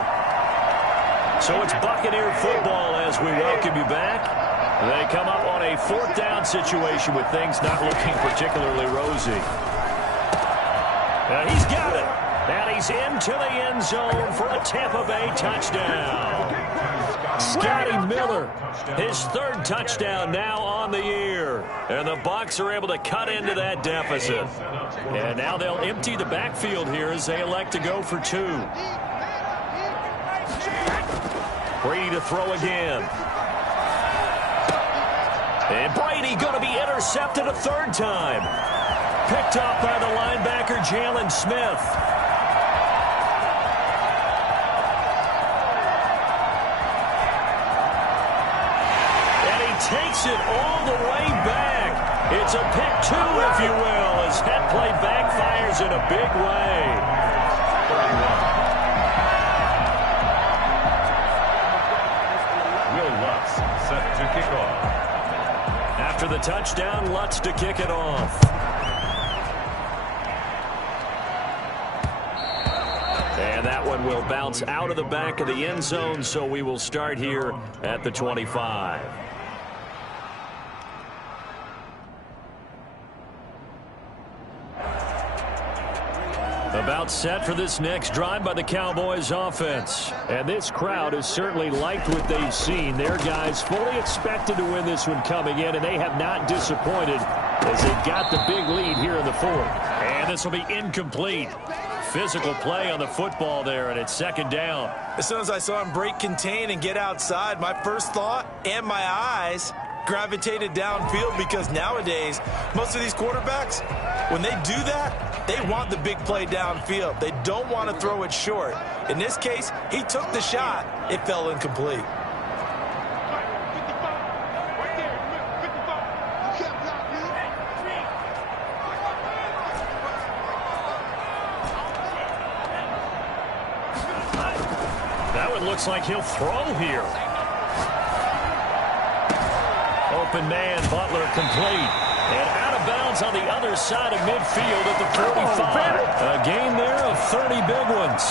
So it's Buccaneer football as we welcome you back. They come up on a 4th down situation with things not looking particularly rosy. He's got it. And he's into the end zone for a Tampa Bay touchdown. Scotty Miller, his 3rd touchdown now on the year. And the Bucs are able to cut into that deficit. And now they'll empty the backfield here as they elect to go for 2. Brady to throw again. And Brady going to be intercepted a 3rd time. Picked up by the linebacker, Jalen Smith. Takes it all the way back. It's a pick 2, if you will, as that play backfires in a big way. 31. Will Lutz set to kick off. After the touchdown, Lutz to kick it off. And that one will bounce out of the back of the end zone, so we will start here at the 25. About set for this next drive by the Cowboys offense. And this crowd has certainly liked what they've seen. Their guys fully expected to win this one coming in, and they have not disappointed as they've got the big lead here in the 4th. And this will be incomplete. Physical play on the football there, and it's 2nd down. As soon as I saw him break contain and get outside, my first thought and my eyes gravitated downfield, because nowadays, most of these quarterbacks, when they do that, they want the big play downfield. They don't want to throw it short. In this case, he took the shot. It fell incomplete. That one looks like he'll throw here. Open man, Butler complete. And out of bounds on the other side of midfield at the 45. A gain there of 30 big ones.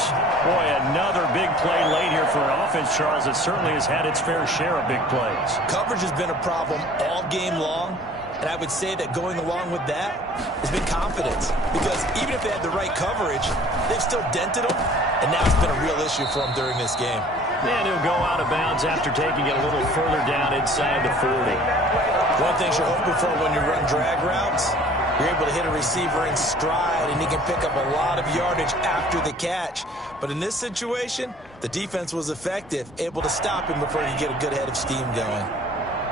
Boy, another big play late here for an offense, Charles, that certainly has had its fair share of big plays. Coverage has been a problem all game long. And I would say that going along with that has been confidence. Because even if they had the right coverage, they've still dented them. And now it's been a real issue for them during this game. And he'll go out of bounds after taking it a little further down inside the 40. One thing you're hoping for when you run drag routes, you're able to hit a receiver in stride, and he can pick up a lot of yardage after the catch. But in this situation, the defense was effective, able to stop him before he could get a good head of steam going.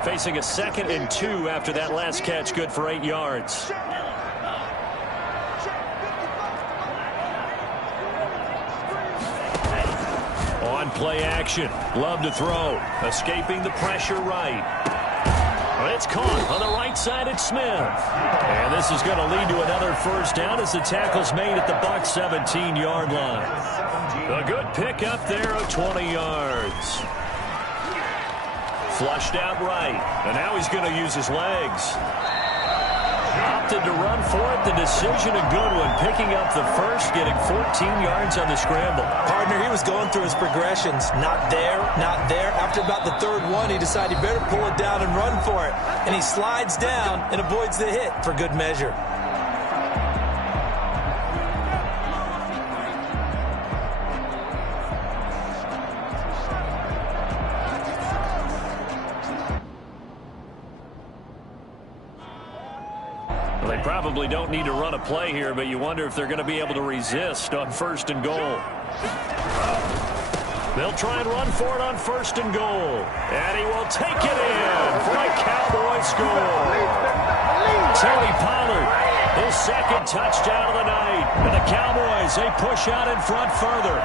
Facing a 2nd and 2 after that last catch, good for 8 yards. On play action, Love to throw, escaping the pressure right. But it's caught on the right side at Smith. And this is going to lead to another 1st down as the tackle's made at the Bucs 17-yard line. A good pick up there of 20 yards. Flushed out right, and now he's going to use his legs. Opted to run for it. The decision a good one. Picking up the 1st, getting 14 yards on the scramble. Partner, he was going through his progressions. Not there, not there. After about the 3rd one, he decided he better pull it down and run for it. And he slides down and avoids the hit for good measure. Well, they probably don't need to run a play here, but you wonder if they're going to be able to resist on 1st and goal. They'll try and run for it on 1st and goal. And he will take it in for a Cowboy score. Tony Pollard, his 2nd touchdown of the night. And the Cowboys, they push out in front further.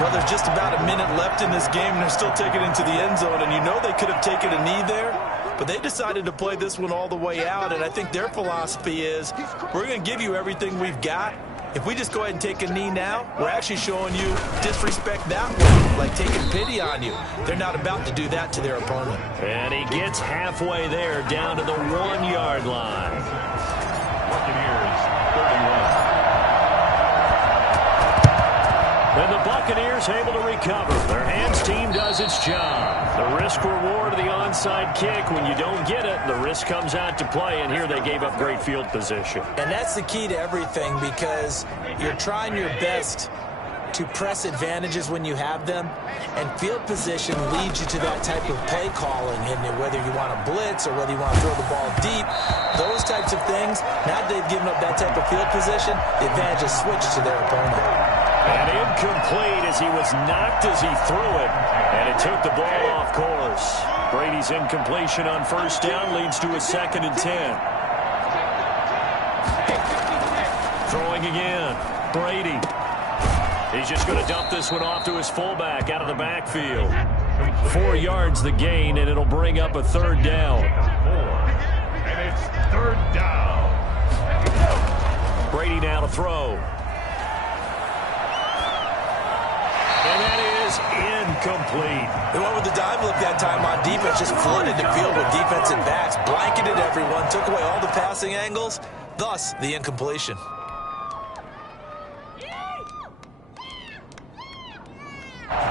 Well, there's just about a minute left in this game, and they're still taking it into the end zone. And you know they could have taken a knee there, but they decided to play this one all the way out. And I think their philosophy is, we're going to give you everything we've got. If we just go ahead and take a knee now, we're actually showing you disrespect that way, like taking pity on you. They're not about to do that to their opponent. And he gets halfway there, down to the 1-yard line. Buccaneers, 31. And the Buccaneers able to recover. Their hands team does its job. The risk reward of the onside kick. When you don't get it, the risk comes out to play. And here they gave up great field position. And that's the key to everything, because you're trying your best to press advantages when you have them, and field position leads you to that type of play calling, and whether you want to blitz or whether you want to throw the ball deep, those types of things. Now that they've given up that type of field position, the advantage is switched to their opponent. And incomplete as he was knocked as he threw it, and it took the ball off course. Brady's incompletion on first down leads to a 2nd and 10. Throwing again, Brady. He's just going to dump this one off to his fullback out of the backfield. 4 yards the gain, and it'll bring up a 3rd down. And it's 3rd down. Brady now to throw. And that is incomplete. They went with the dime look that time on defense, just flooded the field with defensive backs, blanketed everyone, took away all the passing angles, thus the incompletion.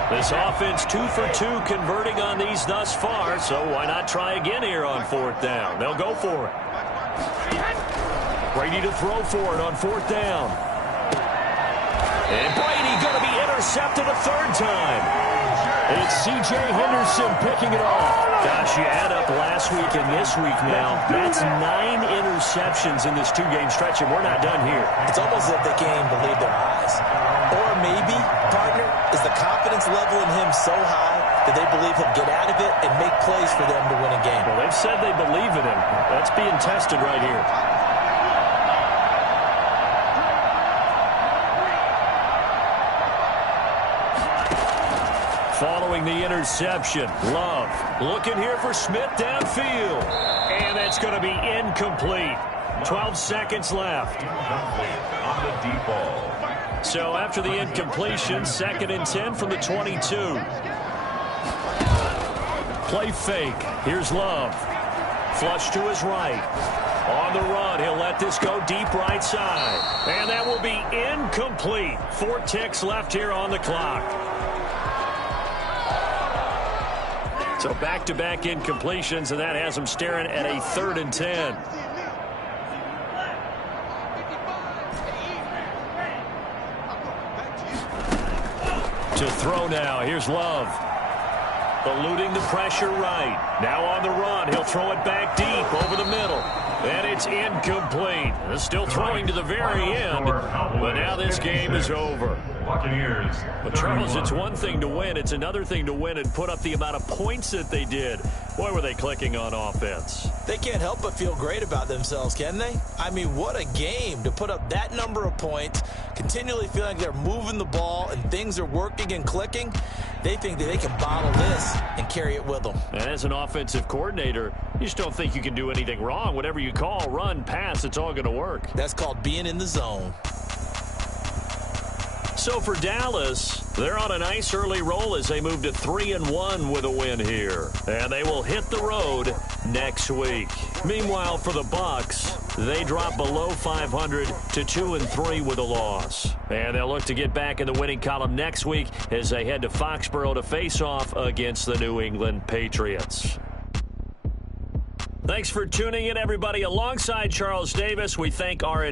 This offense 2 for 2 converting on these thus far, so why not try again here on 4th down? They'll go for it. Brady to throw for it on 4th down. And Brady going to be intercepted a 3rd time. It's C.J. Henderson picking it off. Gosh, you add up last week and this week now. That's 9 interceptions in this 2-game stretch, and we're not done here. It's almost as if they can't even believe their eyes. Or maybe, partner, is the confidence level in him so high that they believe he'll get out of it and make plays for them to win a game. Well, they've said they believe in him. That's being tested right here. Following the interception, Love looking here for Smith downfield. And that's going to be incomplete. 12 seconds left. On the deep ball. So after the incompletion, 2nd and 10 from the 22. Play fake. Here's Love. Flush to his right. On the run, he'll let this go deep right side. And that will be incomplete. 4 ticks left here on the clock. So back-to-back incompletions, and that has him staring at a 3rd and 10. To throw now. Here's Love. Eluding the pressure right. Now on the run. He'll throw it back deep over the middle. And it's incomplete. Still throwing to the very end. But now this game is over. Buccaneers. But Charles, it's one thing to win. It's another thing to win and put up the amount of points that they did. Boy, were they clicking on offense. They can't help but feel great about themselves, can they? I mean, what a game to put up that number of points, continually feeling like they're moving the ball and things are working and clicking. They think that they can bottle this and carry it with them. And as an offensive coordinator, you just don't think you can do anything wrong. Whatever you call, run, pass, it's all going to work. That's called being in the zone. So for Dallas, they're on a nice early roll as they move to 3-1 with a win here. And they will hit the road next week. Meanwhile, for the Bucs, they drop below 500 to 2-3 with a loss. And they'll look to get back in the winning column next week as they head to Foxborough to face off against the New England Patriots. Thanks for tuning in, everybody. Alongside Charles Davis, we thank our